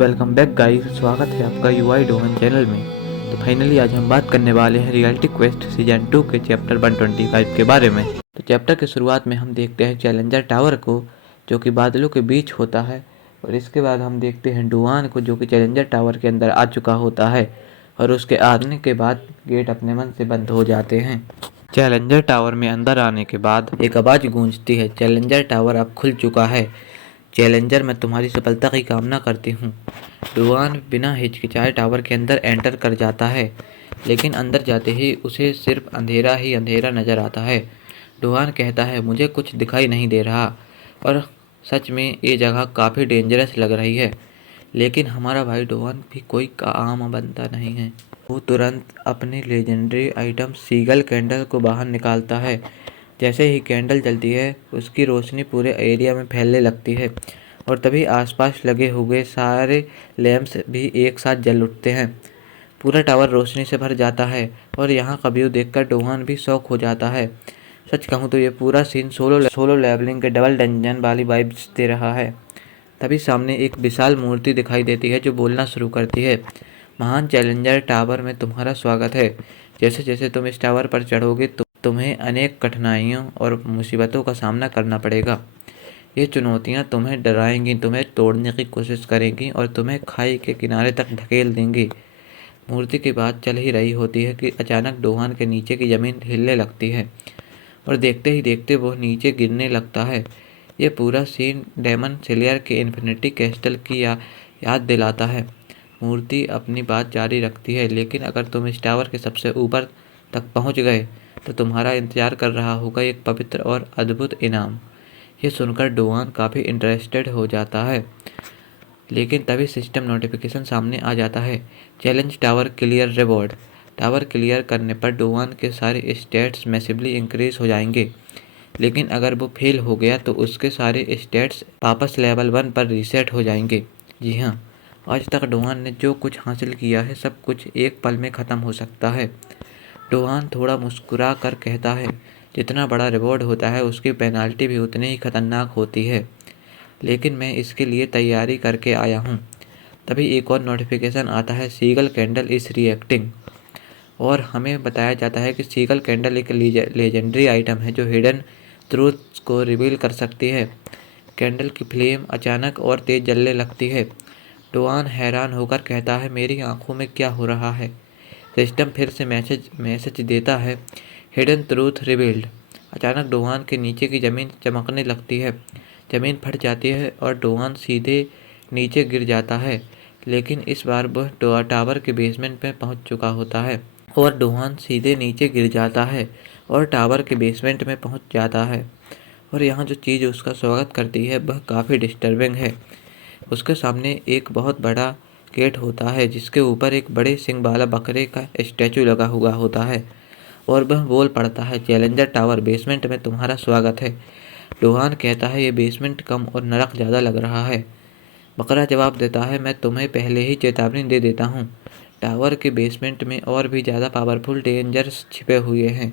Welcome back guys, स्वागत है आपका यूआई डोहन चैनल में। तो फाइनली आज हम बात करने वाले हैं रियलिटी क्वेस्ट सीजन 2 के चैप्टर 125 के बारे में। तो चैप्टर की शुरुआत में हम देखते हैं चैलेंजर टावर को, जो कि बादलों के बीच होता है, और इसके बाद हम देखते हैं डुआन को, जो कि चैलेंजर टावर के अंदर आ चुका होता है, और उसके आने के बाद गेट अपने मन से बंद हो जाते हैं। चैलेंजर टावर में अंदर आने के बाद एक आवाज़ गूंजती है, चैलेंजर टावर अब खुल चुका है। चैलेंजर, मैं तुम्हारी सफलता की कामना करती हूँ। डुआन बिना हिचकिचाए टावर के अंदर एंटर कर जाता है, लेकिन अंदर जाते ही उसे सिर्फ अंधेरा ही अंधेरा नज़र आता है। डुआन कहता है, मुझे कुछ दिखाई नहीं दे रहा, और सच में ये जगह काफ़ी डेंजरस लग रही है। लेकिन हमारा भाई डुआन भी कोई आम बंदा नहीं है। वो तुरंत अपनी लेजेंडरी आइटम सीगल कैंडल को बाहर निकालता है। जैसे ही कैंडल जलती है, उसकी रोशनी पूरे एरिया में फैलने लगती है, और तभी आसपास लगे हुए सारे लैंप्स भी एक साथ जल उठते हैं। पूरा टावर रोशनी से भर जाता है, और यहाँ कभी देखकर डोहान भी शौक हो जाता है। सच कहूँ तो ये पूरा सीन सोलो लेवलिंग के डबल डंजन वाली वाइब्स दे रहा है। तभी सामने एक विशाल मूर्ति दिखाई देती है, जो बोलना शुरू करती है, महान चैलेंजर टावर में तुम्हारा स्वागत है। जैसे जैसे तुम इस टावर पर चढ़ोगे तुम्हें अनेक कठिनाइयों और मुसीबतों का सामना करना पड़ेगा। ये चुनौतियाँ तुम्हें डराएंगी, तुम्हें तोड़ने की कोशिश करेंगी, और तुम्हें खाई के किनारे तक धकेल देंगी। मूर्ति की बात चल ही रही होती है कि अचानक डोहान के नीचे की ज़मीन हिलने लगती है, और देखते ही देखते वो नीचे गिरने लगता है। ये पूरा सीन डेमन स्लेयर के इन्फिनिटी कैस्टल की याद दिलाता है। मूर्ति अपनी बात जारी रखती है, लेकिन अगर तुम इस टावर के सबसे ऊपर तक पहुंच गए तो तुम्हारा इंतजार कर रहा होगा एक पवित्र और अद्भुत इनाम। ये सुनकर डोआन काफ़ी इंटरेस्टेड हो जाता है, लेकिन तभी सिस्टम नोटिफिकेशन सामने आ जाता है, challenge tower clear reward. Tower clear करने पर डोआन के सारे स्टेट्स मैसिवली इंक्रीज हो जाएंगे, लेकिन अगर वो फेल हो गया तो उसके सारे स्टेट्स वापस लेवल 1 पर रीसेट हो जाएंगे। जी हाँ, आज तक डोआन ने जो कुछ हासिल किया है, सब कुछ एक पल में ख़त्म हो सकता है। डोआन थोड़ा मुस्कुरा कर कहता है, जितना बड़ा रिवॉर्ड होता है उसकी पेनाल्टी भी उतनी ही खतरनाक होती है, लेकिन मैं इसके लिए तैयारी करके आया हूँ। तभी एक और नोटिफिकेशन आता है, सीगल कैंडल इज़ रिएक्टिंग, और हमें बताया जाता है कि सीगल कैंडल एक लेजेंडरी आइटम है जो हिडन ट्रूथ्स को रिवील कर सकती है। कैंडल की फ्लेम अचानक और तेज़ जलने लगती है। डोआन हैरान होकर कहता है, मेरी आंखों में क्या हो रहा है। सिस्टम फिर से मैसेज देता है, हिडन ट्रूथ रिवील्ड। अचानक डोआन के नीचे की ज़मीन चमकने लगती है, ज़मीन फट जाती है और डोआन सीधे नीचे गिर जाता है। लेकिन इस बार वह टावर के बेसमेंट में पहुंच चुका होता है, और डोआन सीधे नीचे गिर जाता है और टावर के बेसमेंट में पहुंच जाता है। और यहाँ जो चीज़ उसका स्वागत करती है वह काफ़ी डिस्टर्बिंग है। उसके सामने एक बहुत बड़ा गेट होता है, जिसके ऊपर एक बड़े सिंग वाला बकरे का स्टैचू लगा हुआ होता है, और वह बोल पड़ता है, चैलेंजर टावर बेसमेंट में तुम्हारा स्वागत है। डोहान कहता है, ये बेसमेंट कम और नरक ज़्यादा लग रहा है। बकरा जवाब देता है, मैं तुम्हें पहले ही चेतावनी दे देता हूँ, टावर के बेसमेंट में और भी ज़्यादा पावरफुल डेंजर्स छिपे हुए हैं।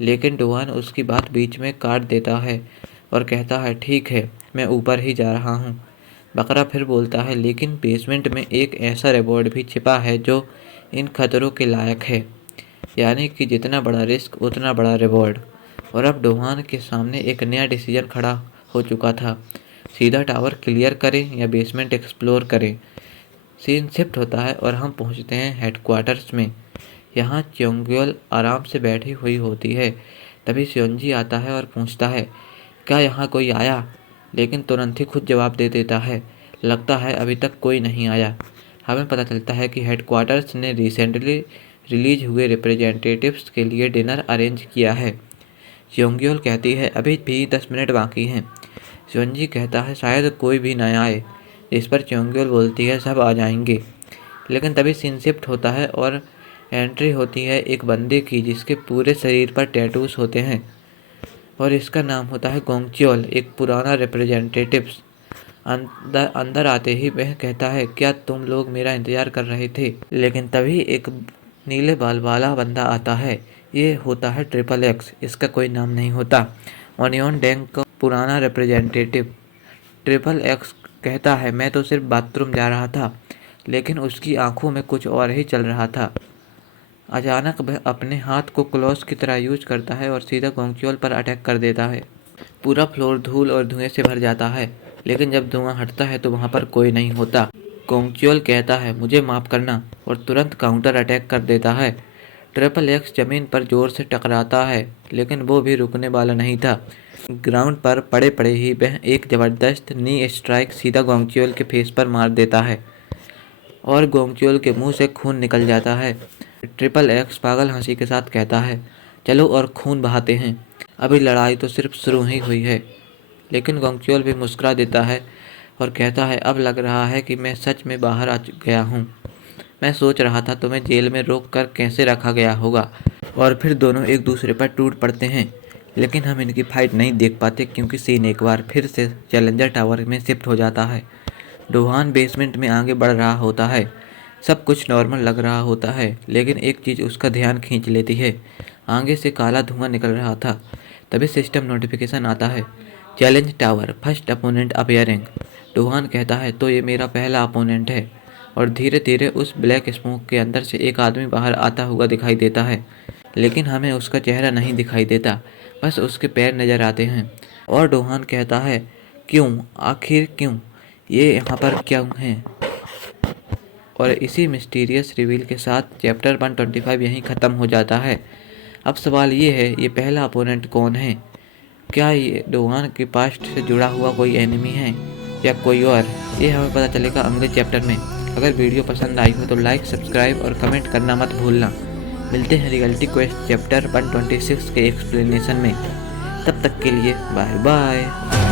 लेकिन डोहान उसकी बात बीच में काट देता है और कहता है, ठीक है, मैं ऊपर ही जा रहा हूँ। बकरा फिर बोलता है, लेकिन बेसमेंट में एक ऐसा रिवॉर्ड भी छिपा है जो इन खतरों के लायक है, यानी कि जितना बड़ा रिस्क उतना बड़ा रिवॉर्ड। और अब डोहान के सामने एक नया डिसीजन खड़ा हो चुका था, सीधा टावर क्लियर करें या बेसमेंट एक्सप्लोर करें। सीन शिफ्ट होता है और हम पहुंचते हैं हेडक्वार्टर्स में। यहाँ च्योंग्योल आराम से बैठी हुई होती है। तभी स्योंजी आता है और पूछता है, क्या यहाँ कोई आया? लेकिन तुरंत ही खुद जवाब दे देता है, लगता है अभी तक कोई नहीं आया। हमें पता चलता है कि हेडक्वार्टर्स ने रिसेंटली रिलीज हुए रिप्रेजेंटेटिव्स के लिए डिनर अरेंज किया है। च्योंग्योल कहती है, अभी भी 10 मिनट बाकी हैं। स्योंजी कहता है, शायद कोई भी न आए। इस पर च्योंग्योल बोलती है, सब आ जाएंगे। लेकिन तभी सीन शिफ्ट होता है और एंट्री होती है एक बंदे की, जिसके पूरे शरीर पर टैटूज होते हैं, और इसका नाम होता है गोंगच्योल, एक पुराना रिप्रेजेंटेटिव। अंदर आते ही वह कहता है, क्या तुम लोग मेरा इंतजार कर रहे थे? लेकिन तभी एक नीले बाल वाला बंदा आता है। ये होता है ट्रिपल एक्स, इसका कोई नाम नहीं होता। ओनियन डैंग का पुराना रिप्रेजेंटेटिव। ट्रिपल एक्स कहता है मैं तो सिर्फ बाथरूम जा रहा था, लेकिन उसकी आंखों में कुछ और ही चल रहा था। अचानक वह अपने हाथ को क्लॉस की तरह यूज करता है और सीधा गोंगचुओल पर अटैक कर देता है। पूरा फ्लोर धूल और धुएं से भर जाता है, लेकिन जब धुआं हटता है तो वहाँ पर कोई नहीं होता। गोंगचुओल कहता है मुझे माफ़ करना और तुरंत काउंटर अटैक कर देता है। ट्रिपल एक्स जमीन पर जोर से टकराता है, लेकिन वो भी रुकने वाला नहीं था। ग्राउंड पर पड़े पड़े ही वह एक ज़बरदस्त नी स्ट्राइक सीधा गोंगचुओल के फेस पर मार देता है और गोंगचुओल के मुंह से खून निकल जाता है। ट्रिपल एक्स पागल हंसी के साथ कहता है चलो और खून बहाते हैं, अभी लड़ाई तो सिर्फ शुरू ही हुई है। लेकिन गोंगचुओल भी मुस्कुरा देता है और कहता है अब लग रहा है कि मैं सच में बाहर आ गया हूँ। मैं सोच रहा था तुम्हें जेल में रोक कर कैसे रखा गया होगा। और फिर दोनों एक दूसरे पर टूट पड़ते हैं, लेकिन हम इनकी फाइट नहीं देख पाते क्योंकि सीन एक बार फिर से चैलेंजर टावर में शिफ्ट हो जाता है। डोहान बेसमेंट में आगे बढ़ रहा होता है। सब कुछ नॉर्मल लग रहा होता है, लेकिन एक चीज़ उसका ध्यान खींच लेती है। आगे से काला धुआं निकल रहा था। तभी सिस्टम नोटिफिकेशन आता है, challenge tower first opponent appearing. डोहान कहता है तो ये मेरा पहला अपोनेंट है। और धीरे धीरे उस ब्लैक स्मोक के अंदर से एक आदमी बाहर आता हुआ दिखाई देता है, लेकिन हमें उसका चेहरा नहीं दिखाई देता, बस उसके पैर नज़र आते हैं। और डोहान कहता है क्यों, आखिर क्यों, ये यहाँ पर क्यों हैं। और इसी मिस्टीरियस रिवील के साथ चैप्टर 125 यहीं ख़त्म हो जाता है। अब सवाल ये है, ये पहला अपोनेंट कौन है? क्या ये डोहान के पास्ट से जुड़ा हुआ कोई एनिमी है या कोई और? ये हमें पता चलेगा अगले चैप्टर में। अगर वीडियो पसंद आई हो तो लाइक, सब्सक्राइब और कमेंट करना मत भूलना। मिलते हैं रियलिटी क्वेस्ट चैप्टर 126 के एक्सप्लेनेशन में। तब तक के लिए बाय बाय।